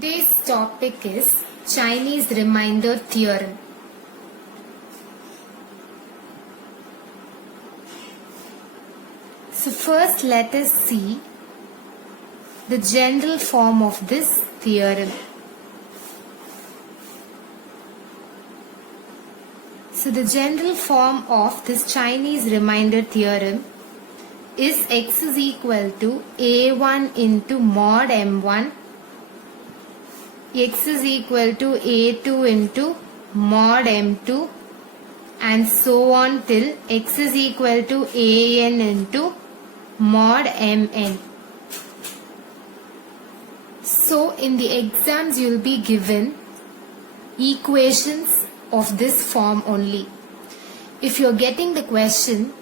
Today's topic is Chinese remainder theorem. So first let us see the general form of this theorem. So the general form of this Chinese remainder theorem is x is equal to a1 into mod m1, x is equal to a2 into mod m2, and so on till x is equal to an into mod mn. So in the exams you will be given equations of this form only. If you are getting the question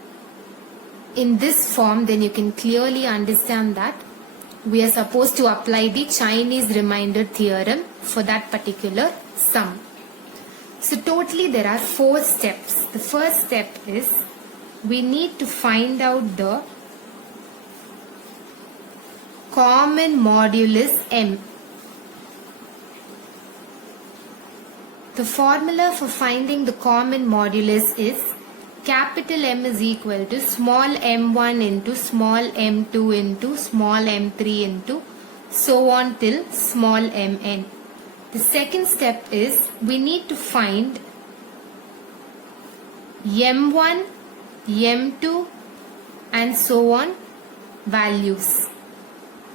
in this form, then you can clearly understand that we are supposed to apply the Chinese remainder theorem for that particular sum. So totally there are 4 steps. The first step is we need to find out the common modulus m. The formula for finding the common modulus is capital M is equal to small m1 into small m2 into small m3 into so on till small mn. The second step is we need to find m1, m2 and so on values.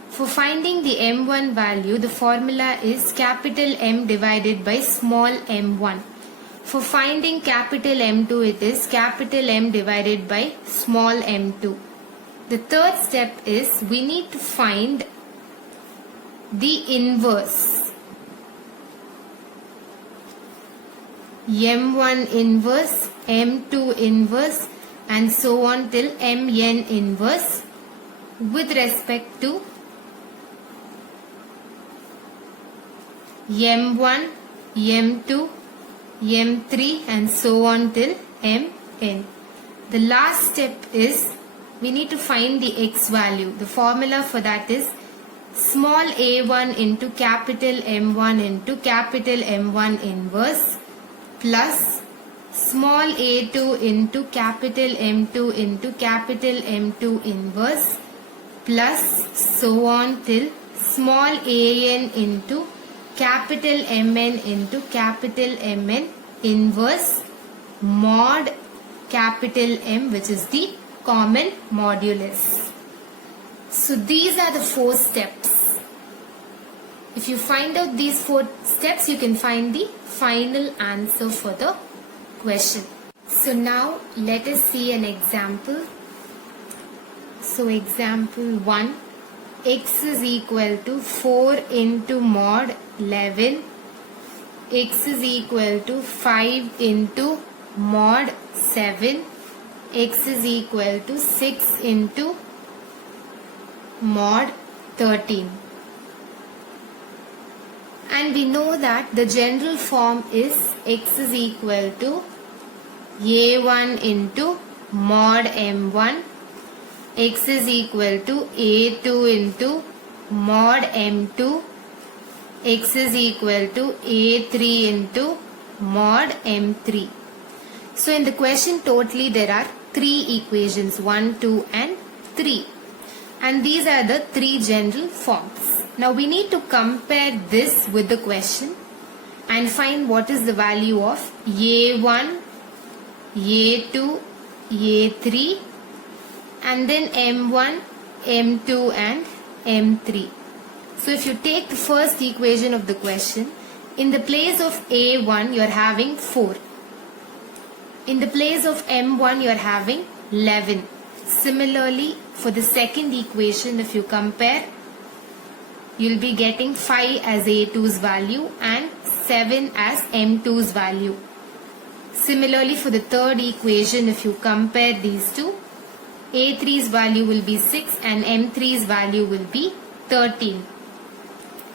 For finding the m1 value, the formula is capital M divided by small m1. For finding capital M2, it is capital M divided by small m2. The third step is we need to find the inverse. M1 inverse, M2 inverse and so on till Mn inverse with respect to M1, M2, M3 and so on till Mn. The last step is we need to find the x value. The formula for that is small a1 into capital M1 into capital M1 inverse plus small a2 into capital M2 into capital M2 inverse plus so on till small an into capital Mn into capital Mn inverse mod capital M, which is the common modulus. So these are the 4 steps. If you find out these 4 steps, you can find the final answer for the question. So now let us see an example. So example 1. X is equal to 4 into mod 11, x is equal to 5 into mod 7, x is equal to 6 into mod 13. And we know that the general form is x is equal to a1 into mod m1, x is equal to a2 into mod m2, x is equal to a3 into mod m3. So in the question totally there are 3 equations, 1, 2 and 3. And these are the 3 general forms. Now we need to compare this with the question and find what is the value of a1, a2, a3 and then m1, m2 and m3. So if you take the first equation of the question, in the place of a1 you are having 4. In the place of m1 you are having 11. Similarly for the second equation, if you compare, you will be getting 5 as a2's value and 7 as m2's value. Similarly for the third equation, if you compare these two, a3's value will be 6 and m3's value will be 13.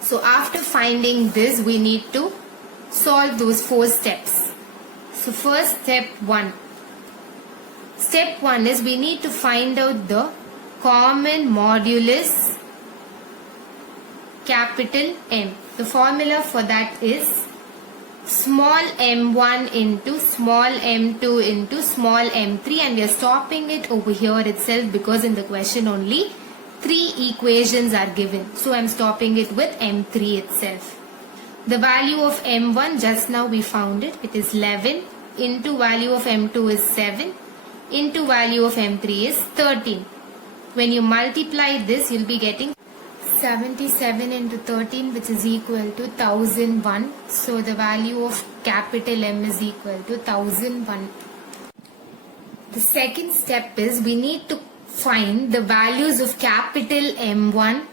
So after finding this, we need to solve those 4 steps. So first step 1. Step 1 is we need to find out the common modulus capital M. The formula for that is small m1 into small m2 into small m3, and we are stopping it over here itself because in the question only 3 equations are given. So I am stopping it with m3 itself. The value of m1 just now we found it. It is 11 into value of m2 is 7 into value of m3 is 13. When you multiply this, you'll be getting 77 into 13, which is equal to 1001. So the value of capital M is equal to 1001. The second step is we need to find the values of capital M1,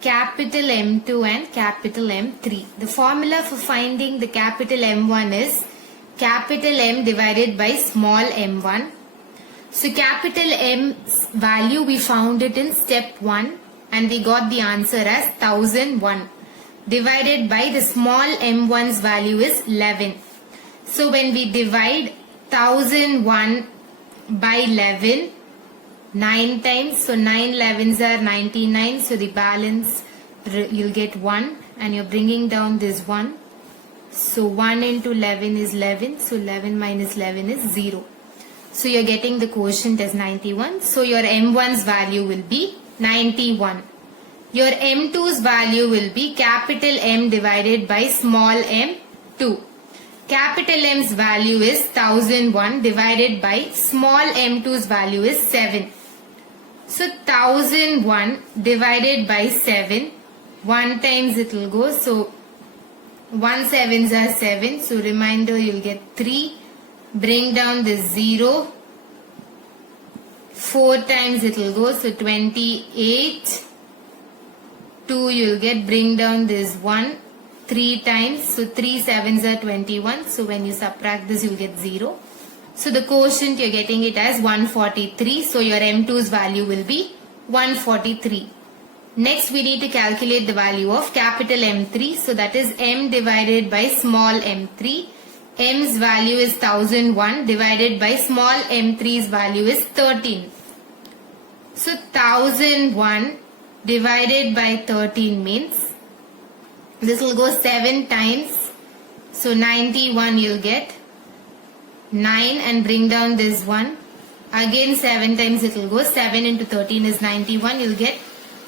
capital M2 and capital M3. The formula for finding the capital M1 is capital M divided by small m1. So capital M's value we found it in step 1 and we got the answer as 1001 divided by the small m1's value is 11. So when we divide 1001 by 11, 9 times, so 9 11s are 99, so the balance you'll get 1 and you're bringing down this 1. So 1 into 11 is 11, so 11 minus 11 is 0. So you're getting the quotient as 91. So your M1's value will be 91. Your M2's value will be capital M divided by small m2. Capital M's value is 1001 divided by small m2's value is 7. So 1001 divided by 7, 1 times it will go. So 1 7s are 7. So remainder you'll get 3. Bring down this 0. 4 times it will go. So 28. 2 you'll get. Bring down this 1. 3 times. So 3 7s are 21. So when you subtract this you'll get 0. So the quotient you're getting it as 143. So your M2's value will be 143. Next we need to calculate the value of capital M3. So that is M divided by small m3. M's value is 1001 divided by small m3's value is 13. So 1001 divided by 13 means this will go 7 times. So 91 you'll get. 9 and bring down this 1. Again 7 times it will go. 7 into 13 is 91. You'll get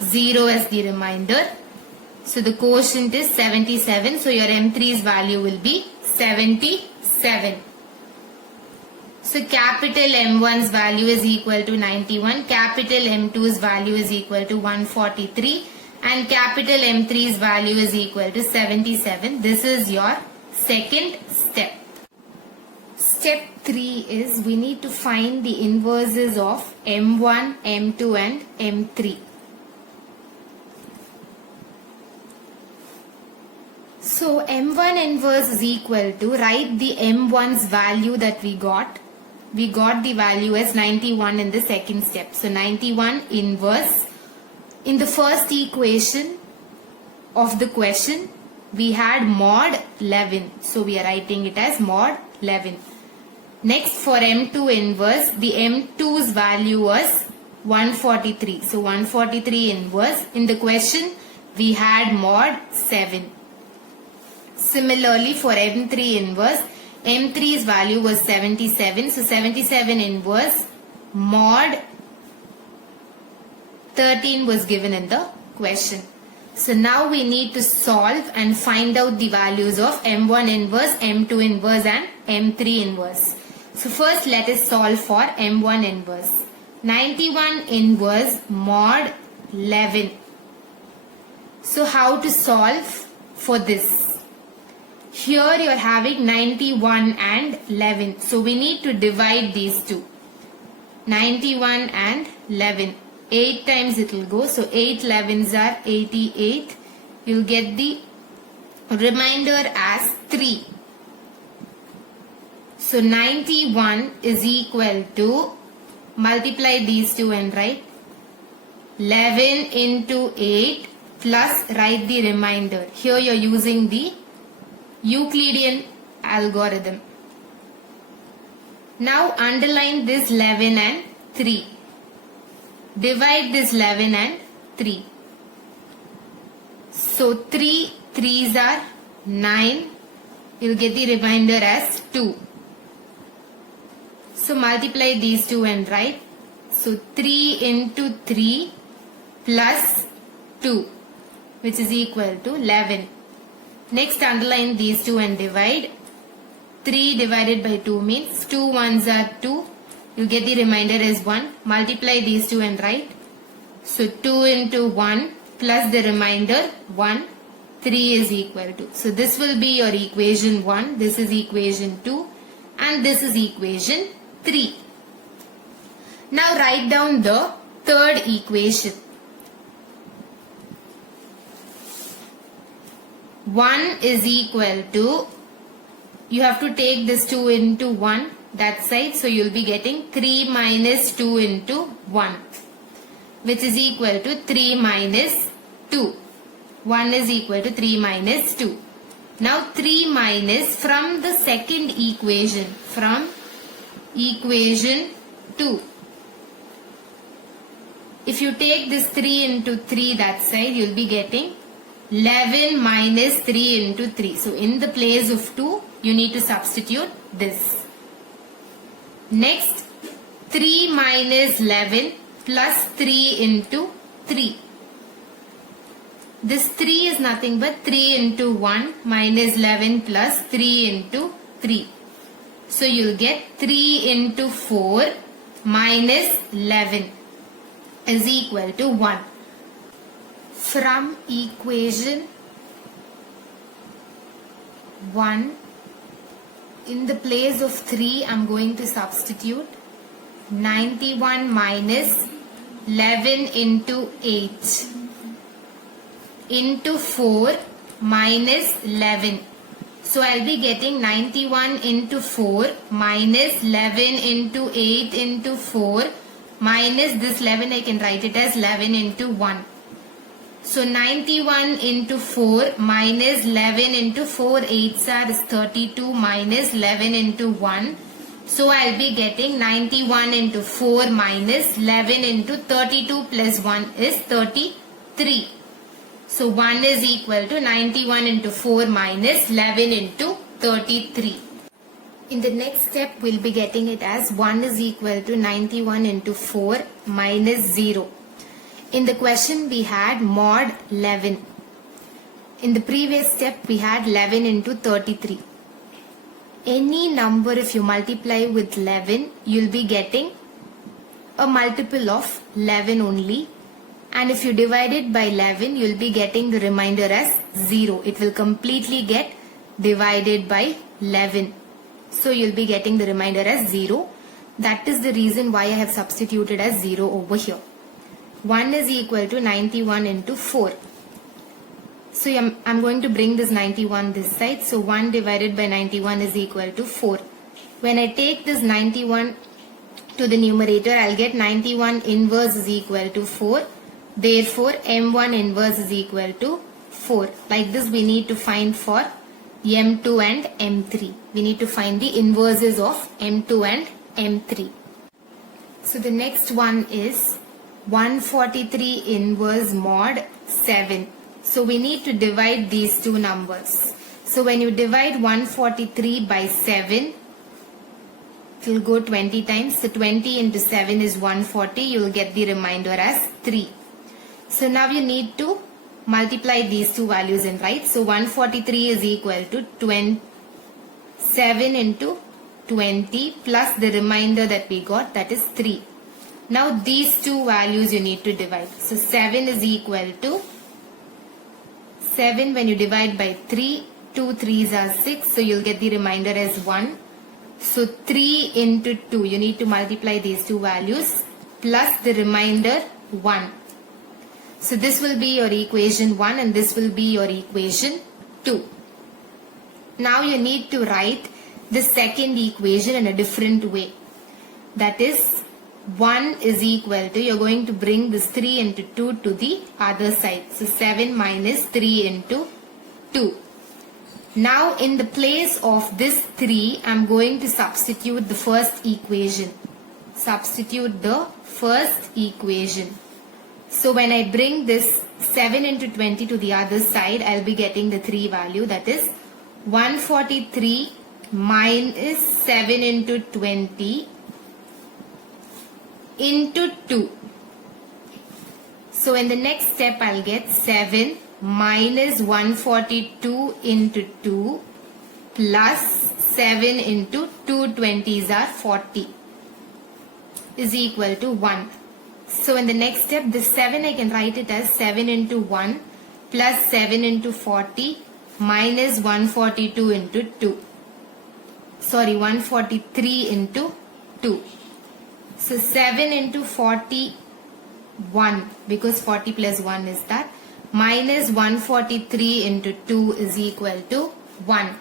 0 as the remainder. So the quotient is 77. So your M3's value will be 77. So capital M1's value is equal to 91. Capital M2's value is equal to 143. And capital M3's value is equal to 77. This is your second step. Step 3 is we need to find the inverses of M1, M2 and M3. So M1 inverse is equal to, write the M1's value that we got. We got the value as 91 in the second step. So 91 inverse. In the first equation of the question, we had mod 11. So we are writing it as mod 11. Next for M2 inverse, the M2's value was 143. So 143 inverse. In the question, we had mod 7. Similarly for M3 inverse, M3's value was 77. So 77 inverse, mod 13 was given in the question. So now we need to solve and find out the values of M1 inverse, M2 inverse and M3 inverse. So first let us solve for M1 inverse. 91 inverse mod 11. So how to solve for this? Here you are having 91 and 11. So we need to divide these two. 91 and 11. 8 times it will go. So 8 11s are 88. You will get the remainder as 3. So 91 is equal to, multiply these two and write 11 into 8 plus write the remainder. Here you are using the Euclidean algorithm. Now underline this 11 and 3. Divide this 11 and 3. So 3 3s are 9. You'll get the remainder as 2. So multiply these two and write. So 3 into 3 plus 2, which is equal to 11. Next underline these two and divide. 3 divided by 2 means 2 ones are 2. You get the remainder as 1. Multiply these two and write. So 2 into 1 plus the remainder 1. 3 is equal to. So this will be your equation 1. This is equation 2. And this is equation 3. Now write down the third equation. 1 is equal to, you have to take this 2 into 1 that side, so you will be getting 3 minus 2 into 1, which is equal to 3 minus 2. 1 is equal to 3 minus 2. Now 3 minus from the second equation, from equation 2. If you take this 3 into 3 that side, you will be getting 11 minus 3 into 3. So in the place of 2, you need to substitute this. Next, 3 minus 11 plus 3 into 3. This 3 is nothing but 3 into 1 minus 11 plus 3 into 3. So you will get 3 into 4 minus 11 is equal to 1. From equation 1, in the place of 3, I am going to substitute 91 minus 11 into 8 into 4 minus 11. So I'll be getting 91 into 4 minus 11 into 8 into 4 minus this 11, I can write it as 11 into 1. So 91 into 4 minus 11 into 4 8s are is 32 minus 11 into 1. So I'll be getting 91 into 4 minus 11 into 32 plus 1 is 33. So 1 is equal to 91 into 4 minus 11 into 33. In the next step, we'll be getting it as 1 is equal to 91 into 4 minus 0. In the question, we had mod 11. In the previous step, we had 11 into 33. Any number, if you multiply with 11, you'll be getting a multiple of 11 only. And if you divide it by 11, you'll be getting the remainder as 0. It will completely get divided by 11. So you'll be getting the remainder as 0. That is the reason why I have substituted as 0 over here. 1 is equal to 91 into 4. So I'm going to bring this 91 this side. So 1 divided by 91 is equal to 4. When I take this 91 to the numerator, I'll get 91 inverse is equal to 4. Therefore, M1 inverse is equal to 4. Like this we need to find for M2 and M3. We need to find the inverses of M2 and M3. So the next one is 143 inverse mod 7. So we need to divide these two numbers. So when you divide 143 by 7, it will go 20 times. So 20 into 7 is 140. You will get the remainder as 3. So now you need to multiply these two values and write. So 143 is equal to 7 into 20 plus the remainder that we got, that is 3. Now these two values you need to divide. So 7 is equal to 7 when you divide by 3, 2 3s are 6. So you'll get the remainder as 1. So 3 into 2, you need to multiply these two values plus the remainder 1. So this will be your equation 1 and this will be your equation 2. Now you need to write the second equation in a different way. That is 1 is equal to, you're going to bring this 3 into 2 to the other side. So 7 minus 3 into 2. Now in the place of this 3, I'm going to substitute the first equation. Substitute the first equation. So when I bring this 7 into 20 to the other side, I'll be getting the 3 value, that is 143 minus 7 into 20 into 2. So in the next step, I'll get 7 minus 142 into 2 plus 7 into 2 20s are 40 is equal to 1. So in the next step, this 7 I can write it as 7 into 1 plus 7 into 40 minus 142 into 2. Sorry, 143 into 2. So 7 into 41, because 40 plus 1 is that, minus 143 into 2 is equal to 1.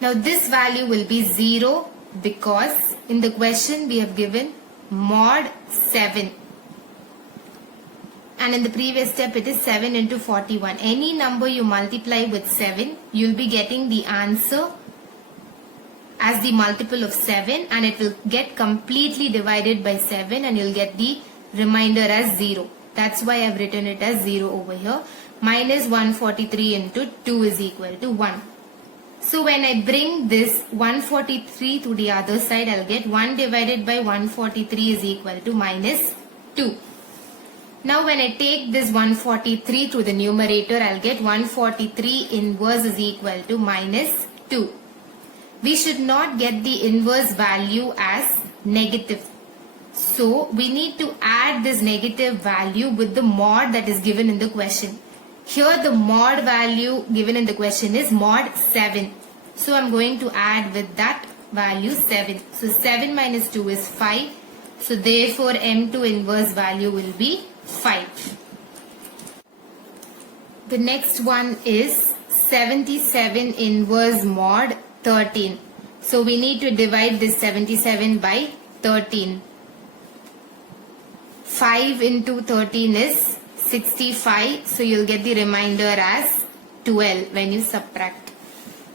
Now this value will be 0 because in the question we have given mod 7. And in the previous step it is 7 into 41. Any number you multiply with 7, you'll be getting the answer as the multiple of 7 and it will get completely divided by 7 and you'll get the remainder as 0. That's why I've written it as 0 over here. Minus 143 into 2 is equal to 1. So when I bring this 143 to the other side, I'll get 1 divided by 143 is equal to minus 2. Now when I take this 143 to the numerator, I'll get 143 inverse is equal to minus 2. We should not get the inverse value as negative. So we need to add this negative value with the mod that is given in the question. Here the mod value given in the question is mod 7. So I'm going to add with that value 7. So 7 minus 2 is 5. So therefore M2 inverse value will be 5. The next one is 77 inverse mod 13. So we need to divide this 77 by 13. 5 into 13 is 65. So you'll get the remainder as 12 when you subtract.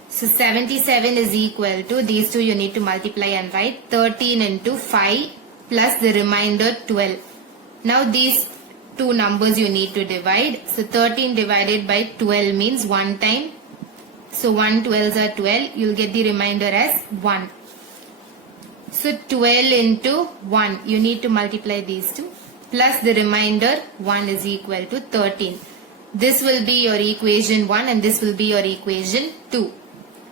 So 77 is equal to, these two you need to multiply and write 13 into 5 plus the remainder 12. Now these two numbers you need to divide. So 13 divided by 12 means 1 time. So 1 12s are 12. You'll get the remainder as 1. So 12 into 1. You need to multiply these two. Plus the remainder 1 is equal to 13. This will be your equation 1 and this will be your equation 2.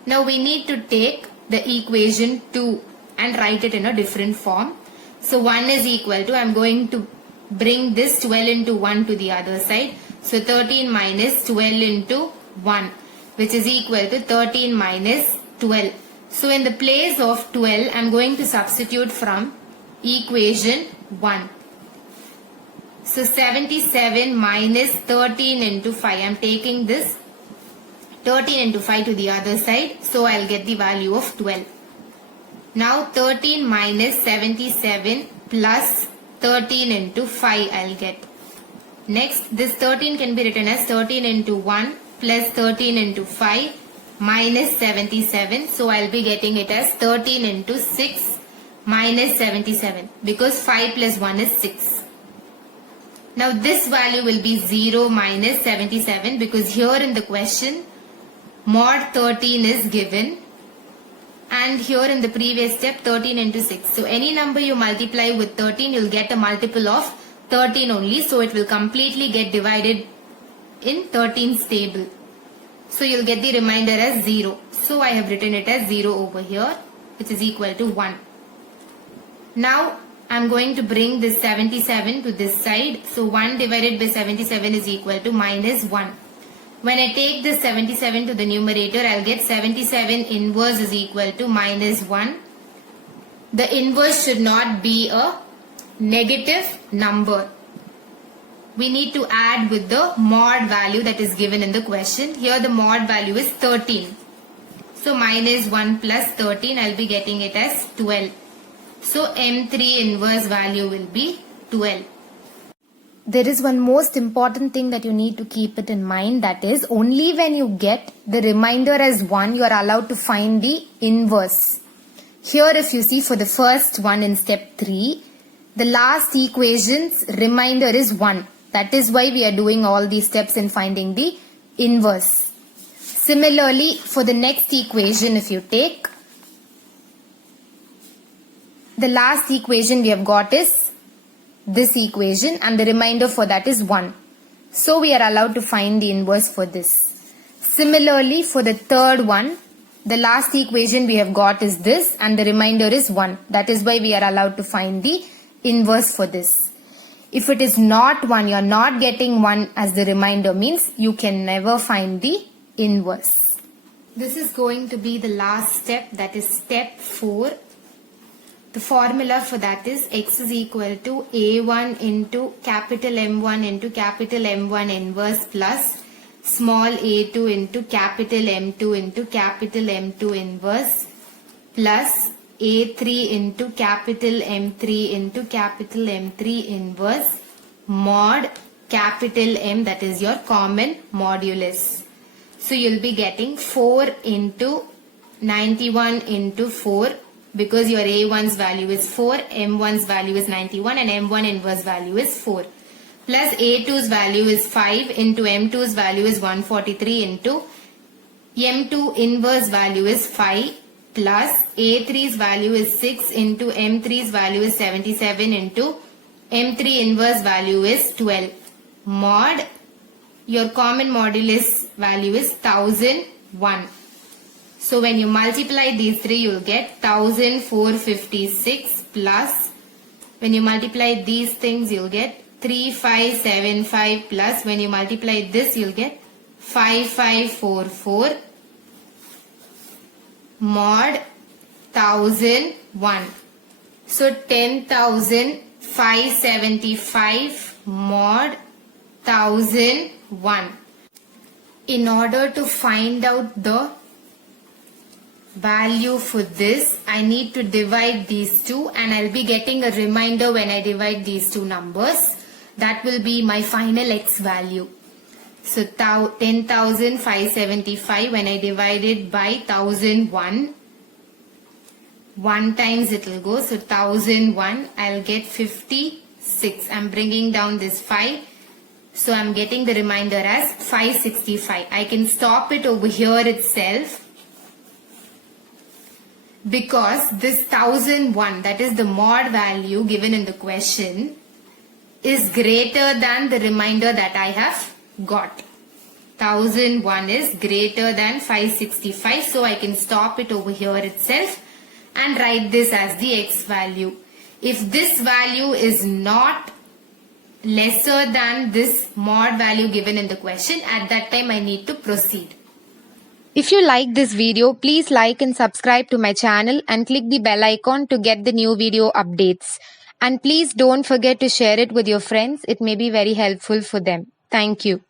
Now we need to take the equation 2 and write it in a different form. So 1 is equal to, I'm going to bring this 12 into 1 to the other side. So 13 minus 12 into 1, which is equal to 13 minus 12. So in the place of 12, I'm going to substitute from equation 1. So 77 minus 13 into 5. I'm taking this 13 into 5 to the other side. So I'll get the value of 12. Now 13 minus 77 plus 13 into 5 I'll get. Next, this 13 can be written as 13 into 1 plus 13 into 5 minus 77. So I'll be getting it as 13 into 6 minus 77 because 5 plus 1 is 6. Now this value will be 0 minus 77 because here in the question mod 13 is given and here in the previous step 13 into 6. So any number you multiply with 13 you'll get a multiple of 13 only. So it will completely get divided in 13's table. So you'll get the remainder as 0. So I have written it as 0 over here, which is equal to 1. Now I'm going to bring this 77 to this side. So 1 divided by 77 is equal to minus 1. When I take this 77 to the numerator, I'll get 77 inverse is equal to minus 1. The inverse should not be a negative number. We need to add with the mod value that is given in the question. Here the mod value is 13. So minus 1 plus 13, I'll be getting it as 12. So M3 inverse value will be 12. There is one most important thing that you need to keep it in mind, that is only when you get the remainder as 1 you are allowed to find the inverse. Here if you see for the first one in step 3, The last equation's remainder is 1. That is why we are doing all these steps in finding the inverse. Similarly, for the next equation, if you take, the last equation we have got is this equation and the remainder for that is 1. So we are allowed to find the inverse for this. Similarly, for the third one, the last equation we have got is this and the remainder is 1. That is why we are allowed to find the inverse for this. If it is not 1, you are not getting 1 as the remainder, means you can never find the inverse. This is going to be the last step, that is step 4. The formula for that is x is equal to a1 into capital M1 into capital M1 inverse plus small a2 into capital M2 into capital M2 inverse plus a3 into capital M3 into capital M3 inverse mod capital M, that is your common modulus. So you'll be getting 4 into 91 into 4, because your A1's value is 4, M1's value is 91 and M1 inverse value is 4. Plus A2's value is 5 into M2's value is 143 into M2 inverse value is 5 plus A3's value is 6 into M3's value is 77 into M3 inverse value is 12. Mod your common modulus value is 1001. So when you multiply these three, you will get 1456 plus, when you multiply these things, you will get 3575 plus, when you multiply this, you will get 5544 mod 1001. So 10,575 mod 1001. In order to find out the value for this, I need to divide these two and I'll be getting a remainder when I divide these two numbers. That will be my final x value. So 10,575 when I divide it by 1001, 1 times it will go, so 1001, I'll get 56. I'm bringing down this 5. So I'm getting the remainder as 565. I can stop it over here itself, because this 1001, that is the mod value given in the question, is greater than the remainder that I have got. 1001 is greater than 565, so I can stop it over here itself and write this as the x value. If this value is not lesser than this mod value given in the question, at that time I need to proceed. If you like this video, please like and subscribe to my channel and click the bell icon to get the new video updates. And please don't forget to share it with your friends. It may be very helpful for them. Thank you.